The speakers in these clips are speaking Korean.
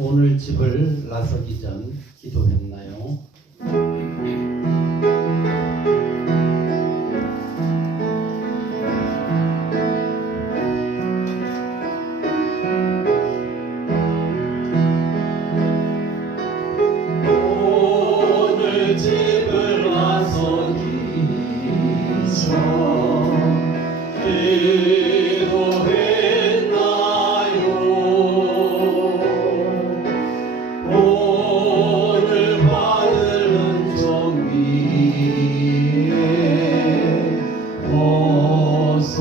오늘 집을 나서기 전 기도했나요? 오늘 집을 나서기 전 기도했나요? 오늘 하늘은 정 위에 벗어했나요?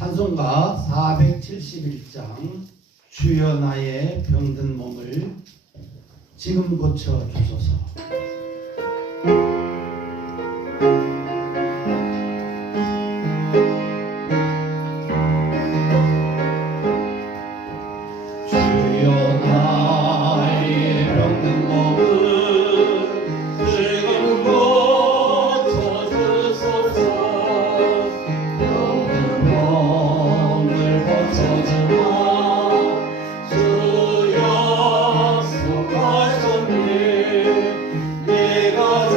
찬송가 471장 주여 나의 병든 몸을 지금 고쳐 주소서. 주여 수고하셨네. 내가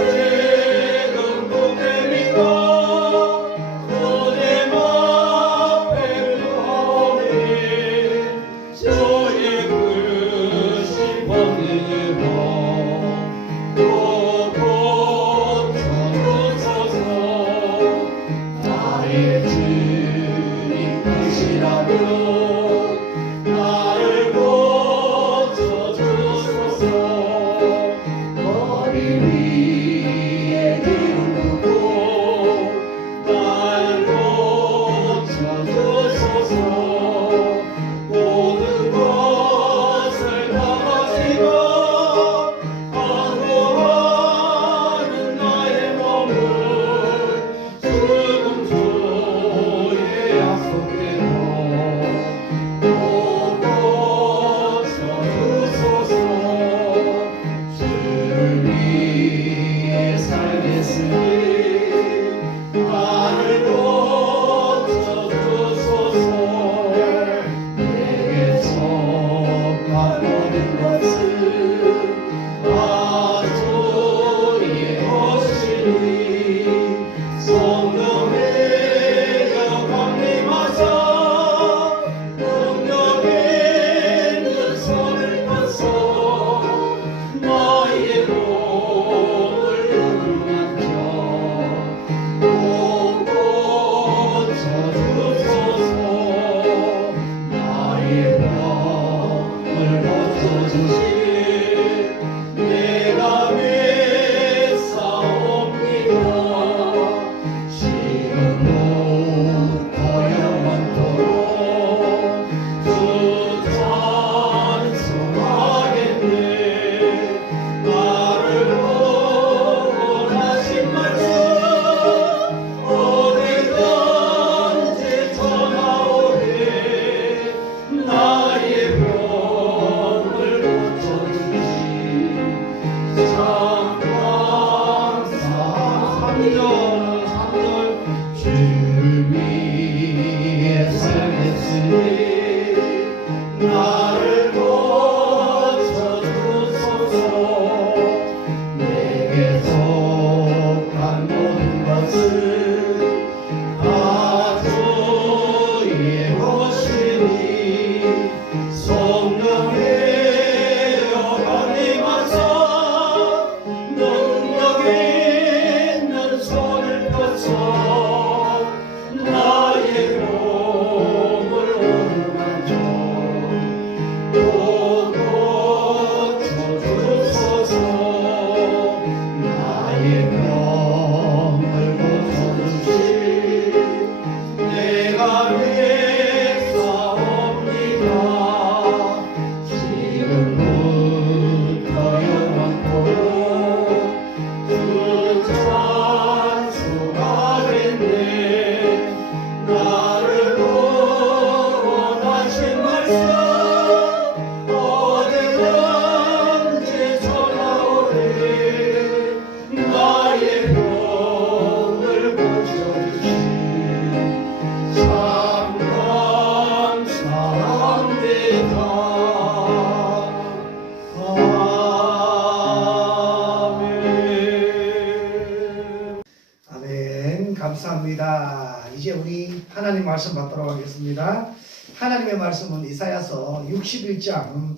하나님 말씀 받도록 하겠습니다. 하나님의 말씀은 이사야서 61장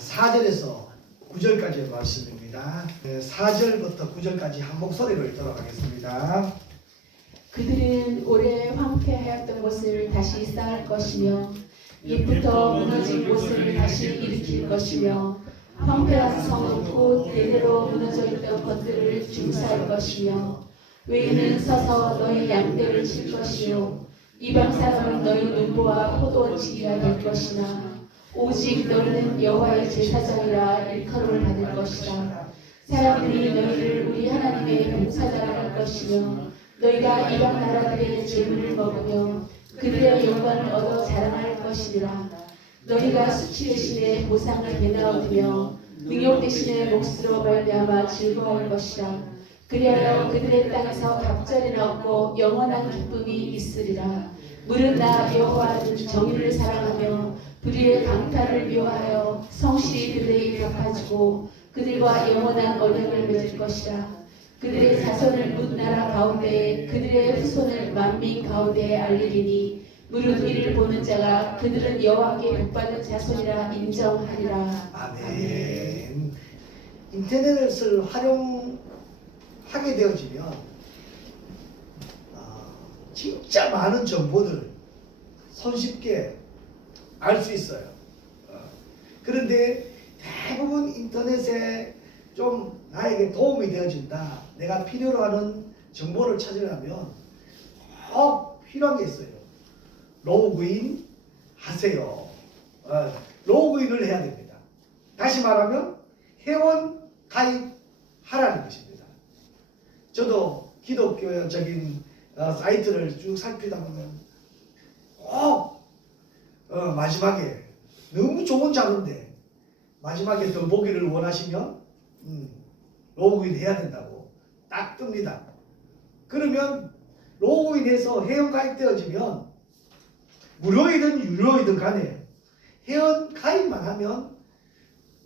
4절에서 9절까지의 말씀입니다. 4절부터 9절까지 한 목소리로 읽도록 하겠습니다. 그들은 오래 황폐하였던 곳을 다시 쌓을 것이며 옛부터 무너진 곳을 다시 일으킬 것이며 황폐한 성은 곧 대대로 무너져 있던 것들을 중사할 것이며 외인은 서서 너희 양떼를 칠 것이요 이방 사람은 너희 농부와 포도원지기가 될 것이나 오직 너희는 여호와의 제사장이라 일컬음을 받을 것이다. 사람들이 너희를 우리 하나님의 봉사자라 할 것이며 너희가 이방 나라들의 재물을 먹으며 그들의 영광을 얻어 자랑할 것이니라. 너희가 수치 대신에 보상을 되나오며 능욕 대신에 몫으로 말미암아 즐거워할 것이라. 그리하여 그들의 땅에서 갑절이나 없고 영원한 기쁨이 있으리라. 물은 나 여호와는 정의를 사랑하며 불의의 강탈을 미워하여 성실히 그들에게 갚아주고 그들과 영원한 언약을 맺을 것이라. 그들의 자손을 문 나라 가운데에 그들의 후손을 만민 가운데에 알리리니 무릇 이를 보는 자가 그들은 여호와께 복받은 자손이라 인정하리라. 아멘. 인터넷을 활용하게 되어지면 진짜 많은 정보들을 손쉽게 알 수 있어요. 그런데 대부분 인터넷에 좀 나에게 도움이 되어진다, 내가 필요로 하는 정보를 찾으려면 꼭 필요한 게 있어요. 로그인 하세요. 로그인을 해야 됩니다. 다시 말하면 회원 가입하라는 것입니다. 저도 기독교적인 사이트를 쭉 살피다 보면 꼭 마지막에 너무 좋은 자료인데 마지막에 더 보기를 원하시면 로그인 해야 된다고 딱 뜹니다. 그러면 로그인해서 회원 가입되어지면 무료이든 유료이든 간에 회원 가입만 하면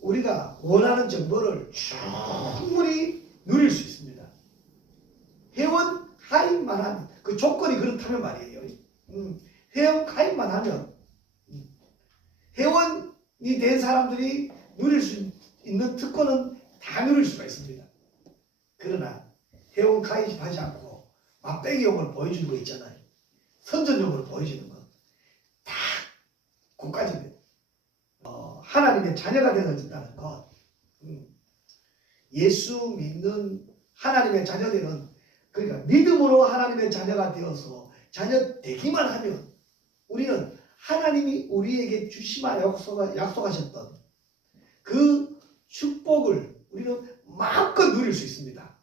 우리가 원하는 정보를 충분히 누릴 수 있습니다. 회원 가입만 하면, 그 조건이 그렇다면 말이에요. 회원 가입만 하면 회원이 된 사람들이 누릴 수 있는 특권은 다 누릴 수가 있습니다. 그러나 회원 가입하지 않고 맛배기용으로 보여주는 거 있잖아요. 선전용으로 보여주는 거 다 고가집니다. 하나님의 자녀가 되어진다는 것, 예수 믿는 하나님의 자녀들은, 그러니까 믿음으로 하나님의 자녀가 되어서 자녀 되기만 하면 우리는 하나님이 우리에게 주시마 약속하셨던 그 축복을 우리는 마음껏 누릴 수 있습니다.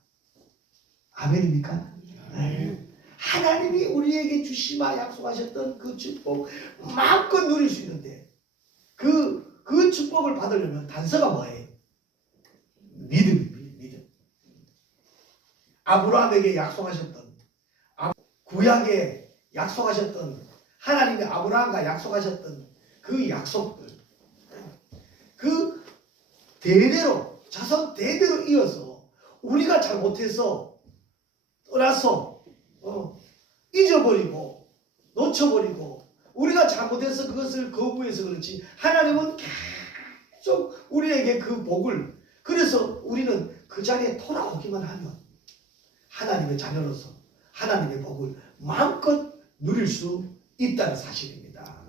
아멘입니까? 네. 하나님이 우리에게 주시마 약속하셨던 그 축복 마음껏 누릴 수 있는데 그 축복을 받으려면 단서가 뭐예요? 믿음입니다. 믿음. 아브라함에게 약속하셨던, 구약에 약속하셨던, 하나님이 아브라함과 약속하셨던 그 약속들, 그 대대로, 자손 대대로 이어서 우리가 잘못해서 떠나서 잊어버리고 놓쳐버리고 우리가 잘못해서 그것을 거부해서 그렇지, 하나님은 계속 우리에게 그 복을, 그래서 우리는 그 자리에 돌아오기만 하면 하나님의 자녀로서 하나님의 복을 마음껏 누릴 수 있다는 사실입니다.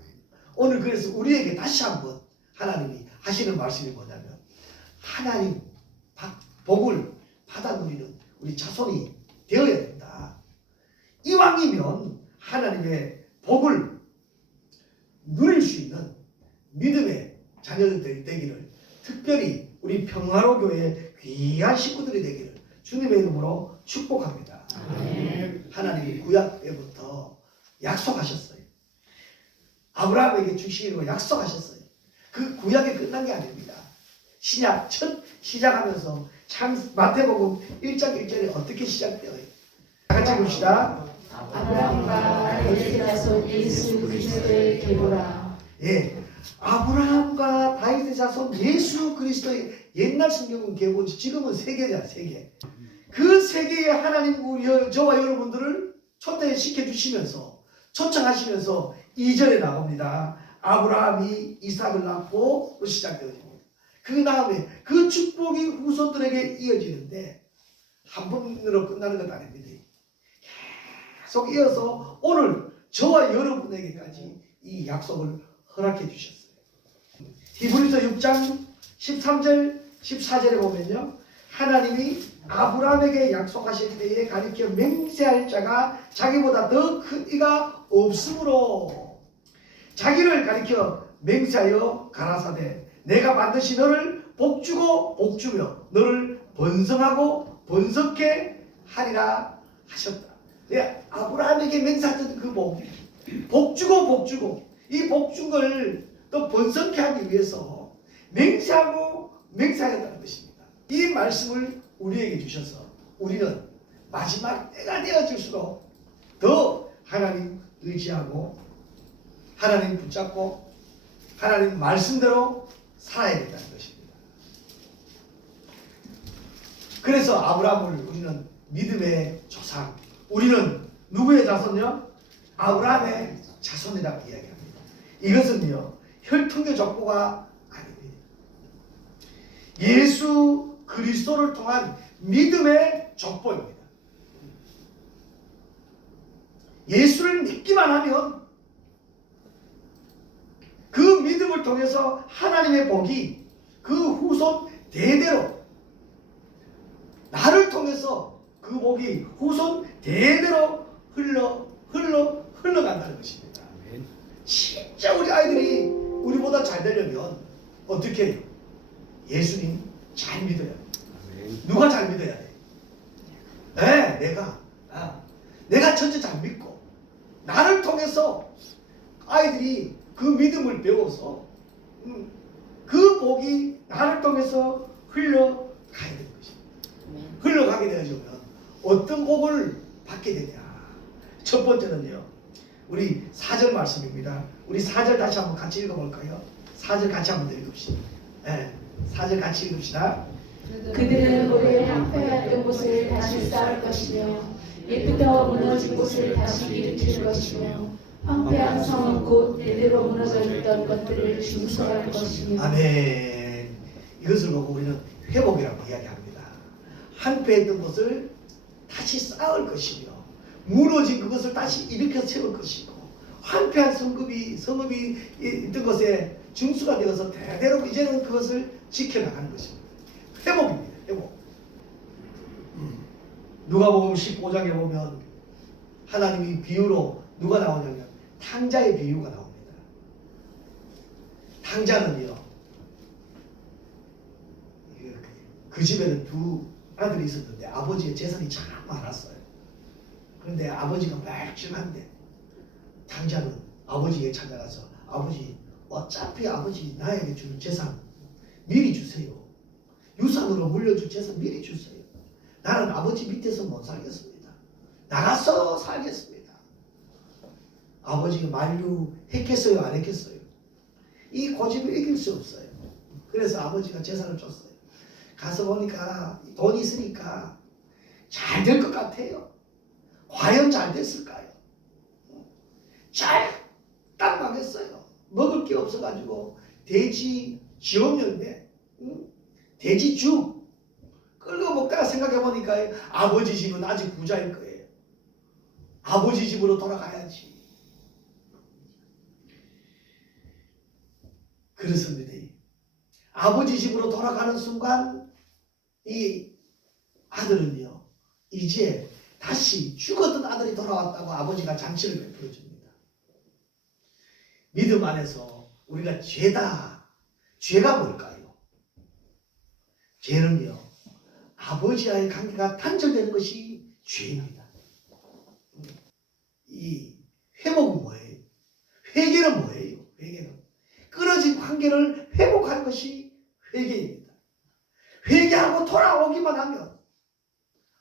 오늘 그래서 우리에게 다시 한번 하나님이 하시는 말씀이 뭐냐면, 하나님 복을 받아 누리는 우리 자손이 되어야 된다. 이왕이면 하나님의 복을 누릴 수 있는 믿음의 자녀들 되기를, 특별히 우리 평화로 교회의 귀한 식구들이 되기를 주님의 이름으로 축복합니다. 하나님이 구약 때부터 약속하셨어요. 아브라함에게 주시기로 약속하셨어요. 그 구약이 끝난 게 아닙니다. 신약 첫 시작하면서 참 마태복음 1장 1절에 어떻게 시작되어요? 같이 봅시다. 아브라함과 다윗의 자손 예수 그리스도의 계보라. 예, 아브라함과 다윗의 자손 예수 그리스도의, 옛날 성경은 계보지 지금은 세계잖아, 세계. 그 세계에 하나님 우리 저와 여러분들을 초대시켜 주시면서 초청하시면서 2절에 나옵니다. 아브라함이 이삭을 낳고 또 시작되어집니다. 그 다음에 그 축복이 후손들에게 이어지는데 한 번으로 끝나는 것 아닙니다. 계속 이어서 오늘 저와 여러분에게까지 이 약속을 허락해 주셨어요. 히브리서 6장 13절 14절에 보면요, 하나님이 아브라함에게 약속하실 때에 가리켜 맹세할 자가 자기보다 더 큰 이가 없으므로 자기를 가리켜 맹세하여 가라사대 내가 반드시 너를 복주고 복주며 너를 번성하고 번성케 하리라 하셨다. 아브라함에게 맹세했던 그 복주고 복주고 이 복준 걸 또 번성케 하기 위해서 맹세하고 맹세하였다는 것입니다. 이 말씀을 우리에게 주셔서 우리는 마지막 때가 되어질수록 더 하나님 의지하고 하나님 붙잡고 하나님 말씀대로 살아야 된다는 것입니다. 그래서 아브라함을 우리는 믿음의 조상, 우리는 누구의 자손이요? 아브라함의 자손이라고 이야기합니다. 이것은요 혈통의 족보가 아닙니다. 예수 그리스도를 통한 믿음의 족보입니다. 예수를 믿기만 하면 그 믿음을 통해서 하나님의 복이 그 후손 대대로 나를 통해서 그 복이 후손 대대로 흘러간다는 것입니다. 진짜 우리 아이들이 우리보다 잘 되려면 어떻게 해요? 예수님 잘 믿어야 돼. 누가 잘 믿어야 돼? 네, 내가 전체 잘 믿고 나를 통해서 아이들이 그 믿음을 배워서 그 복이 나를 통해서 흘러가야 되는 것입니다. 흘러가게 되어지면 어떤 복을 받게 되냐? 첫 번째는요, 우리 4절 말씀입니다. 우리 4절 다시 한번 같이 읽어볼까요? 4절 같이 한번 읽읍시다. 네, 4절 같이 읽읍시다. 그들은 오래 황폐했던 곳을 다시 쌓을 것이며 옛부터 무너진 곳을 다시 일으킬 것이며 황폐한 성은 곧 대대로 무너져 있던 것들을 중수할 것이며. 아멘. 이것을 보고 우리는 회복이라고 이야기합니다. 황폐했던 것을 다시 쌓을 것이며 무너진 그것을 다시 일으켜 세울 것이고 황폐한 성읍이 있던 것에 중수가 되어서 대대로 이제는 그것을 지켜나가는 것입니다. 회복입니다. 회복. 누가복음 15장에 보면 하나님이 비유로 누가 나오냐면 탕자의 비유가 나옵니다. 탕자는요, 그 집에는 두 아들이 있었는데 아버지의 재산이 참 많았어요. 그런데 아버지가 멀쩡한데 탕자는 아버지에게 찾아가서 아버지, 어차피 아버지 나에게 줄 재산 미리 주세요. 유산으로 물려줄 재산 미리 주세요. 나는 아버지 밑에서 못 살겠습니다. 나가서 살겠습니다. 아버지가 만류했겠어요? 안 했겠어요? 이 고집을 이길 수 없어요. 그래서 아버지가 재산을 줬어요. 가서 보니까 돈이 있으니까 잘 될 것 같아요. 과연 잘 됐을까요? 딱 망했어요. 먹을 게 없어가지고 돼지 지옥년인데 돼지죽 끓여 먹다가 생각해보니까 아버지 집은 아직 부자일 거예요. 아버지 집으로 돌아가야지. 그렇습니다. 아버지 집으로 돌아가는 순간 이 아들은요, 이제 다시 죽었던 아들이 돌아왔다고 아버지가 잔치를 베풀어 줍니다. 믿음 안에서 우리가 죄가 뭘까요? 죄는요, 아버지와의 관계가 단절되는 것이 죄입니다. 이 회복은 뭐예요? 회개는 뭐예요? 회개는 끊어진 관계를 회복하는 것이 회개입니다. 회개하고 돌아오기만 하면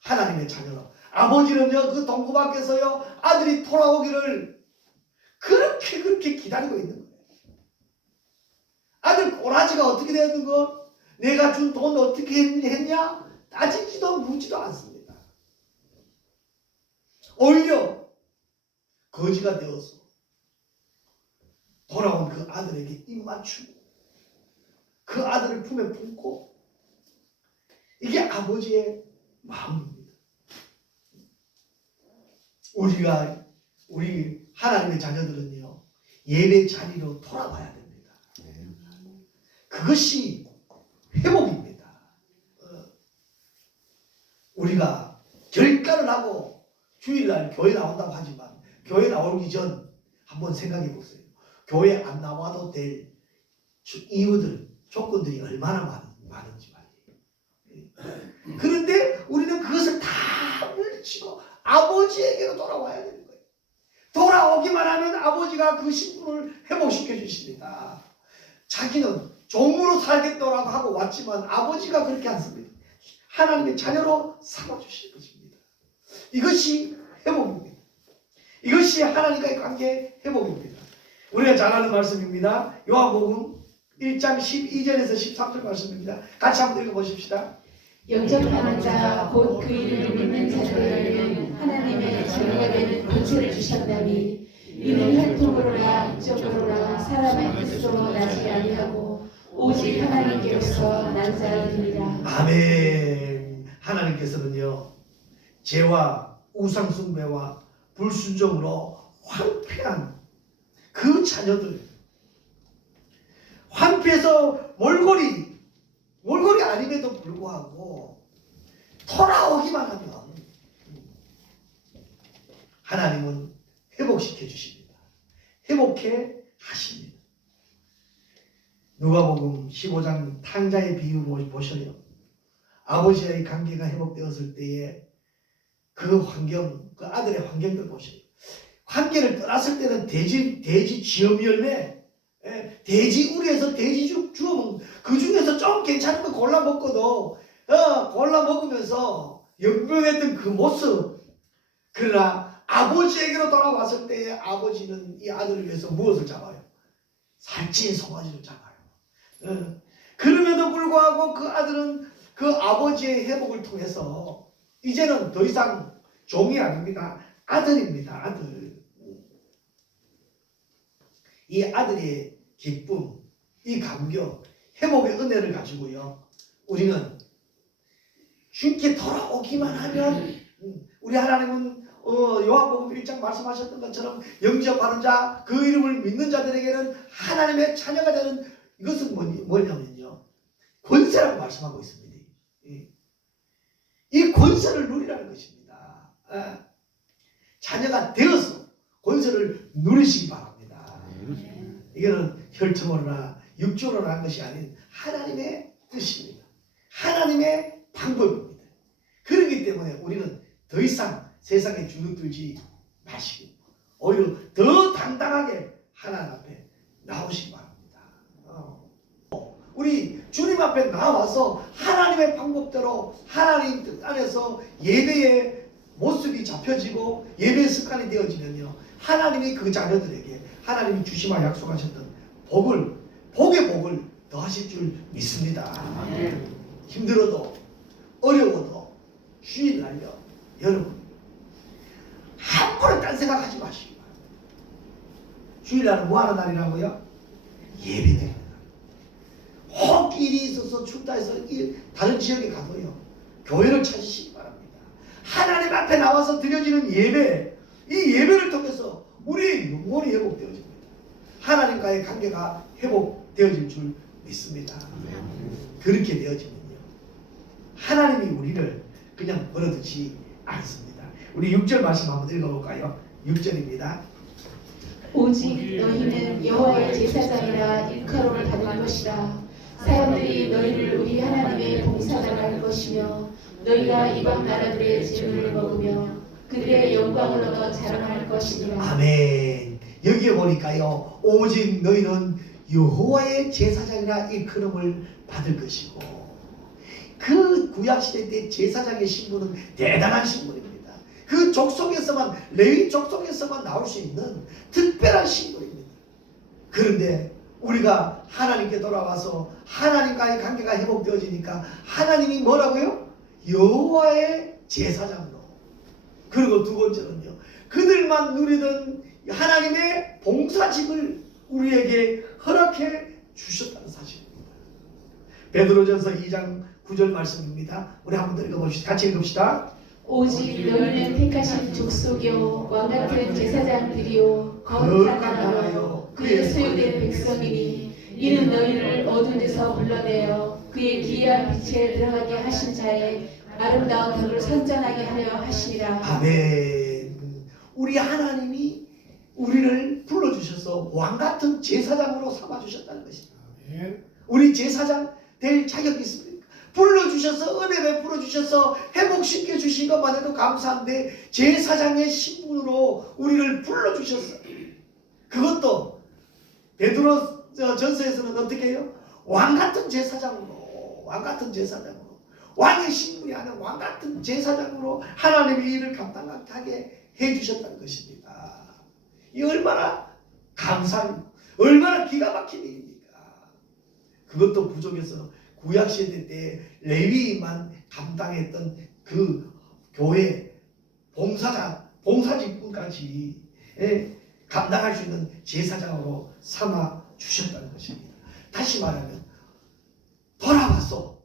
하나님의 자녀로, 아버지는요 그 동구 밖에서요 아들이 돌아오기를 그렇게 기다리고 있는 거예요. 아들 꼬라지가 어떻게 되는 거, 내가 준 돈 어떻게 했냐 따지지도 묻지도 않습니다. 오히려 거지가 되어서 돌아온 그 아들에게 입 맞추고 그 아들을 품에 품고, 이게 아버지의 마음입니다. 우리 하나님의 자녀들은요, 예배 자리로 돌아와야 됩니다. 그것이 회복입니다. 우리가 결단을 하고 주일날 교회 나온다고 하지만 교회 나오기 전 한번 생각해 보세요. 교회 안 나와도 될 이유들, 조건들이 얼마나 많은지 말이에요. 그런데 우리는 그것을 다 물리치고 아버지에게로 돌아와야 되는 거예요. 돌아오기만 하면 아버지가 그 신분을 회복시켜 주십니다. 자기는 종으로 살겠다고 하고 왔지만 아버지가 그렇게 않습니다. 하나님의 자녀로 삼아주실 것입니다. 이것이 회복입니다. 이것이 하나님과의 관계 회복입니다. 우리가 잘 아는 말씀입니다. 요한복음 1장 12절에서 13절 말씀입니다. 같이 한번 읽어보십시다. 영접하는 자 곧 그 이름을 믿는 자들에게는 하나님의 자녀가 되는 권세를 주셨나니 이는 혈통으로나 인적으로나 사람의 뜻으로 나지 아니하고 오직 하나님께로서 난 자들이라. 아멘. 하나님께서는요, 죄와 우상숭배와 불순종으로 황폐한 그 자녀들, 황폐해서 몰골이 아님에도 불구하고 돌아오기만 하면 하나님은 회복시켜 주십니다. 회복해 하십니다. 누가복음 15장 탕자의 비유 보셔요. 아버지와의 관계가 회복되었을 때에 그 환경, 그 아들의 환경들 보셔요. 관계를 떠났을 때는 돼지 쥐염열매, 돼지 우리에서 돼지죽 주워 그 중에서 좀 괜찮은 거 골라 먹고도 골라 먹으면서 연병했던 그 모습. 그러나 아버지에게로 돌아왔을 때에 아버지는 이 아들을 위해서 무엇을 잡아요? 살찐 송아지를 잡아요. 그럼에도 불구하고 그 아들은 그 아버지의 회복을 통해서 이제는 더 이상 종이 아닙니다. 아들입니다. 아들. 이 아들의 기쁨, 이 감격, 회복의 은혜를 가지고요, 우리는 주께 돌아오기만 하면, 우리 하나님은 요한복음 1장 말씀하셨던 것처럼 영접하는 자, 그 이름을 믿는 자들에게는 하나님의 자녀가 되는, 이것은 뭐냐면요, 권세라고 말씀하고 있습니다. 이 권세를 누리라는 것입니다. 자녀가 되어서 권세를 누리시기 바랍니다. 이거는 혈통으로나 육조로 한 것이 아닌 하나님의 뜻입니다. 하나님의 방법입니다. 그렇기 때문에 우리는 더 이상 세상에 주눅들지 마시고 오히려 더 당당하게 하나님 앞에 나오시기 바랍니다. 우리 주님 앞에 나와서 하나님의 방법대로 하나님 뜻 안에서 예배의 모습이 잡혀지고 예배의 습관이 되어지면요, 하나님이 그 자녀들에게 하나님이 주시마 약속하셨던 복의 복을 더하실 줄 믿습니다. 힘들어도 어려워도 주일날요, 여러분 함부로 딴 생각하지 마시기 바랍니다. 주일날은 뭐하는 날이라고요? 예배드리는 날. 혹 일이 있어서 춥다 해서 다른 지역에 가도요, 교회를 찾으시기 바랍니다. 하나님 앞에 나와서 드려지는 예배, 이 예배를 통해서 우리의 영혼이 회복되어집니다. 하나님과의 관계가 회복되어질 줄 믿습니다. 그렇게 되어지면요, 하나님이 우리를 그냥 버려두지 않습니다. 우리 6절 말씀 한번 읽어볼까요? 6절입니다. 오직 너희는 여호와의 제사장이라 일컬음을 받을 것이라. 사람들이 너희를 우리 하나님의 봉사자라 할 것이며 너희가 이방 나라들의 재물을 먹으며 그들의 영광을 얻어 자랑할 것이니라. 아멘. 여기에 보니까요, 오직 너희는 여호와의 제사장이라 일컬음을 받을 것이고, 그 구약시대 때 제사장의 신분은 대단한 신분입니다. 그 족속에서만, 레위 족속에서만 나올 수 있는 특별한 신분입니다. 그런데 우리가 하나님께 돌아와서 하나님과의 관계가 회복되어지니까 하나님이 뭐라고요? 여호와의 제사장으로. 그리고 두 번째는요, 그들만 누리던 하나님의 봉사직을 우리에게 허락해 주셨다는 사실입니다. 베드로전서 2장 9절 말씀입니다. 우리 한번 더 읽어봅시다. 같이 읽읍시다. 오직 너희는 택하신 족속이요 왕같은 제사장들이요 거룩한 나라요 그의 소유된 백성이니 이는 너희를 어두운 데서 불러내어 그의 기이한 빛에 들어가게 하신 자의 아름다운德을 선전하게 하려 하시니라. 아멘. 우리 하나님이 우리를 불러주셔서 왕같은 제사장으로 삼아주셨다는 것입니다. 우리 제사장 될 자격이 있습니까? 불러주셔서 은혜 베풀어 주셔서 회복시켜 주신 것만 해도 감사한데 제사장의 신분으로 우리를 불러주셨어요. 그것도 베드로 전서에서는 어떻게 해요? 왕같은 제사장으로 왕의 신분이 아닌 왕같은 제사장으로 하나님의 일을 감당하게 해주셨다는 것입니다. 이 얼마나 감사합니다. 얼마나 기가 막힌 일입니까? 그것도 부족해서 구약시대 때 레위만 감당했던 그 교회 봉사직분까지 감당할 수 있는 제사장으로 삼아 주셨다는 것입니다. 다시 말하면 돌아와서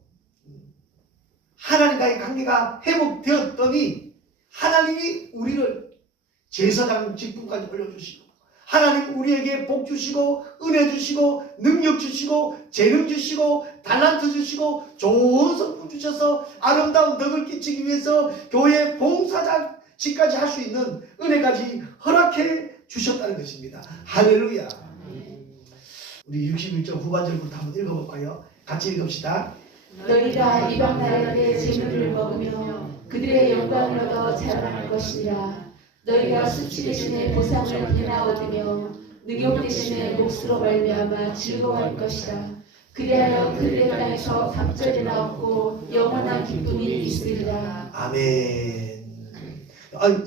하나님과의 관계가 회복되었더니 하나님이 우리를 제사장 직분까지 올려주시고 하나님 우리에게 복 주시고 은혜 주시고 능력 주시고 재능 주시고 달란트 주시고 좋은 성품 주셔서 아름다운 덕을 끼치기 위해서 교회 봉사자직까지 할 수 있는 은혜까지 허락해 주셨다는 것입니다. 할렐루야. 우리 61절 후반절부터 한번 읽어볼까요? 같이 읽읍시다. 너희가 이방 나라의 재물을 먹으며 그들의 영광을 얻어 자랑할 것이니라. 너희가 수치 대신에 보상을 배나 얻으며 능욕 대신에 몫으로 말미암아 즐거워할 것이라. 그리하여 그들의 땅에서 갑절이나 얻고 영원한 기쁨이 있으리라. 아멘.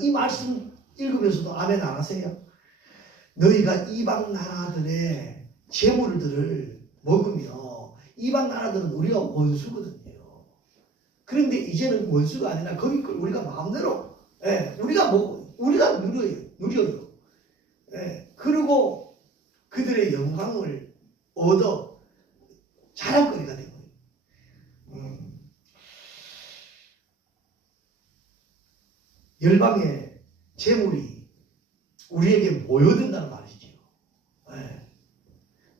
이 말씀 읽으면서도 아멘 안 하세요? 너희가 이방 나라들의 재물들을 먹으며 이방 나라들은 우리가 원수거든요. 그런데 이제는 원수가 아니라 거기 걸 우리가 마음대로 우리가 누려요. 그리고 그들의 영광을 얻어 자랑거리가 되고 열방의 재물이 우리에게 모여든다는 말이죠.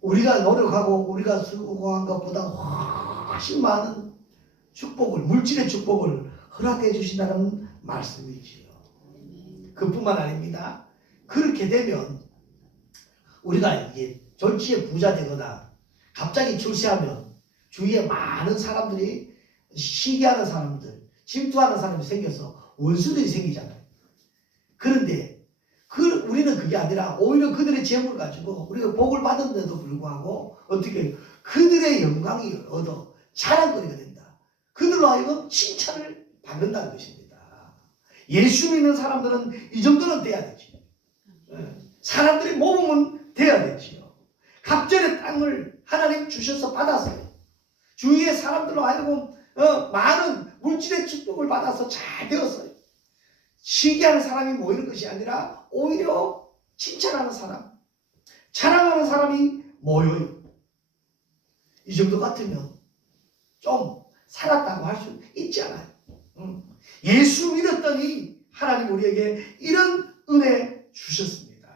우리가 노력하고 우리가 수고한 것보다 훨씬 많은 축복을, 물질의 축복을 허락해 주신다는 말씀이지요. 그뿐만 아닙니다. 그렇게 되면 우리가 이게 졸지에 부자 되거나 갑자기 출세하면 주위에 많은 사람들이 시기하는 사람들, 질투하는 사람이 생겨서 원수들이 생기잖아요. 그런데 우리는 그게 아니라 오히려 그들의 재물을 가지고 우리가 복을 받았는데도 불구하고 어떻게 해요? 그들의 영광이 얻어 자랑거리가 된다. 그들로 하여금 칭찬을 받는다는 것입니다. 예수 믿는 사람들은 이 정도는 돼야 되지. 사람들이 모범은 돼야 되지요. 갑절의 땅을 하나님 주셔서 받았어요. 주위의 사람들로 하여금 많은 물질의 축복을 받아서 잘 되었어요. 시기하는 사람이 모이는 것이 아니라 오히려 칭찬하는 사람, 자랑하는 사람이 모여요. 이 정도 같으면 좀 살았다고 할 수 있잖아요. 예수 믿었더니 하나님 우리에게 이런 은혜 주셨습니다.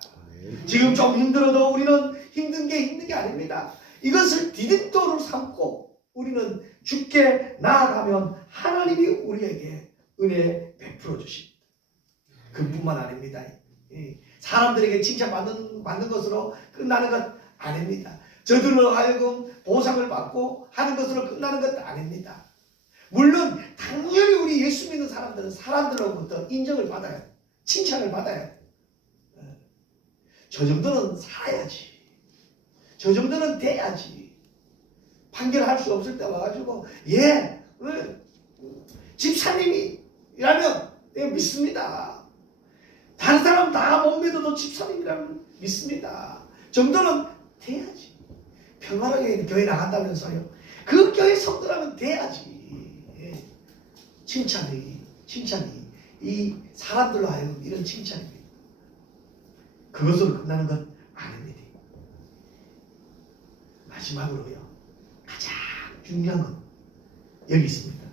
지금 좀 힘들어도 우리는 힘든 게 아닙니다. 이것을 디딤돌을 삼고 우리는 주께 나아가면 하나님이 우리에게 은혜 베풀어 주십니다. 그뿐만 아닙니다. 사람들에게 칭찬받는 것으로 끝나는 것 아닙니다. 저들로 하여금 보상을 받고 하는 것으로 끝나는 것도 아닙니다. 물론 당연히 우리 예수 믿는 사람들은 사람들로부터 인정을 받아야 돼. 칭찬을 받아야 돼. 저 정도는 살아야지. 저 정도는 돼야지. 판결할 수 없을 때 와가지고 집사님이라면 믿습니다. 다른 사람 다 못 믿어도 집사님이라면 믿습니다. 정도는 돼야지. 평화롭게 교회 나간다면서요. 그 교회 성도라면 돼야지. 칭찬이 이 사람들로 하여금 이런 칭찬입니다. 그것으로 끝나는 것 아닙니다. 마지막으로요. 가장 중요한 건 여기 있습니다.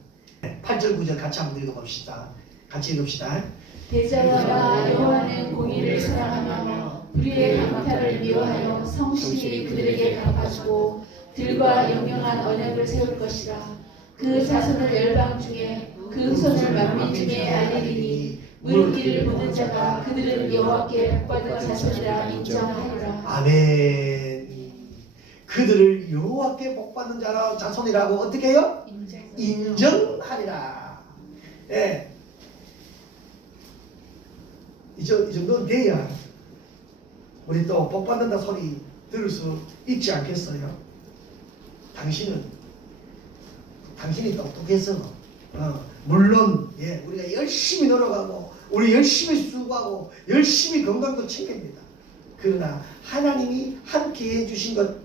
8절 9절 같이 한번 읽어봅시다. 같이 읽읍시다. 대자와 여호와는 공의를 사랑하며 불의의 강탈을 미워하여 성실히 그들에게 갚아주고 들과 영영한 언약을 세울 것이라. 그 자손을 열방 중에 그 후손을 만민 중에 알리리니 물기를 묻는 자가 그들은 여호와께 복받은 자손이라 인정하리라. 아멘. 그들을 여호와께 복받는 자손이라고 어떻게 해요? 인정하리라. 예. 이 정도는 돼야 우리 또 복받는다 소리 들을 수 있지 않겠어요? 당신이 똑똑해서 물론 우리가 열심히 노력하고 우리 열심히 수고하고 열심히 건강도 챙깁니다. 그러나 하나님이 함께 해주신 것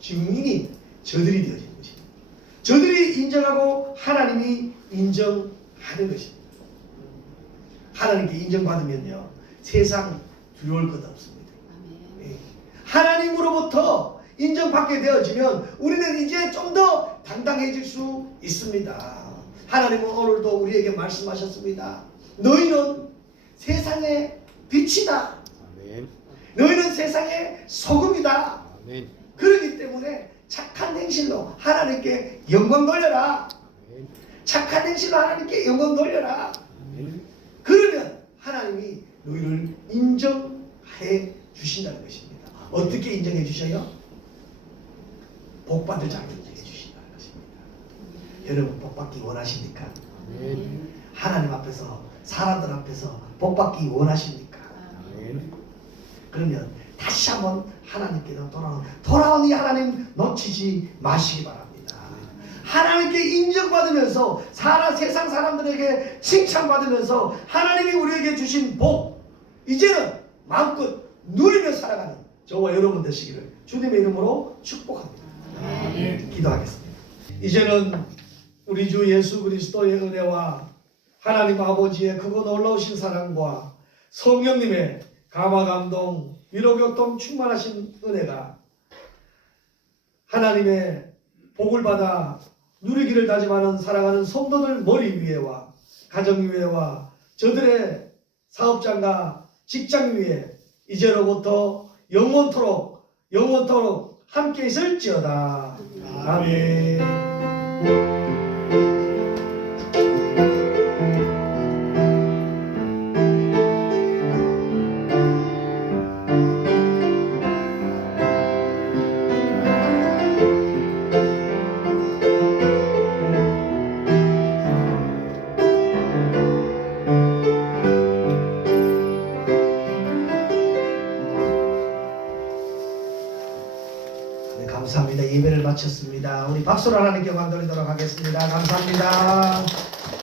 증인이 저들이 되어진 것입니다. 저들이 인정하고 하나님이 인정하는 것입니다. 하나님께 인정받으면요 세상 두려울 것 없습니다. 하나님으로부터 인정받게 되어지면 우리는 이제 좀 더 당당해질 수 있습니다. 하나님은 오늘도 우리에게 말씀하셨습니다. 너희는 세상의 빛이다. 아멘. 너희는 세상의 소금이다. 아멘. 그렇기 때문에 착한 행실로 하나님께 영광 돌려라. 아멘. 착한 행실로 하나님께 영광 돌려라. 아멘. 그러면 하나님이 너희를 인정해 주신다는 것입니다. 어떻게 인정해 주셔요? 복받을 자로 인정해 주신다는 것입니다. 여러분 복받기 원하십니까? 아멘. 하나님 앞에서 사람들 앞에서 복받기 원하십니까? 아멘. 그러면 다시 한번 하나님께로 돌아온 이 하나님 놓치지 마시기 바랍니다. 하나님께 인정받으면서 세상 사람들에게 칭찬받으면서 하나님이 우리에게 주신 복 이제는 마음껏 누리며 살아가는 저와 여러분 되시기를 주님의 이름으로 축복합니다. 기도하겠습니다. 이제는 우리 주 예수 그리스도의 은혜와 하나님 아버지의 크고 놀라우신 사랑과 성령님의 감화 감동 위로 교통 충만하신 은혜가 하나님의 복을 받아 누리기를 다짐하는 사랑하는 성도들 머리 위에와 가정 위에와 저들의 사업장과 직장 위에 이제로부터 영원토록 함께 있을지어다. 아멘. 감사합니다. 예배를 마쳤습니다. 우리 박수로 하나님께 영광 돌리도록 하겠습니다. 감사합니다.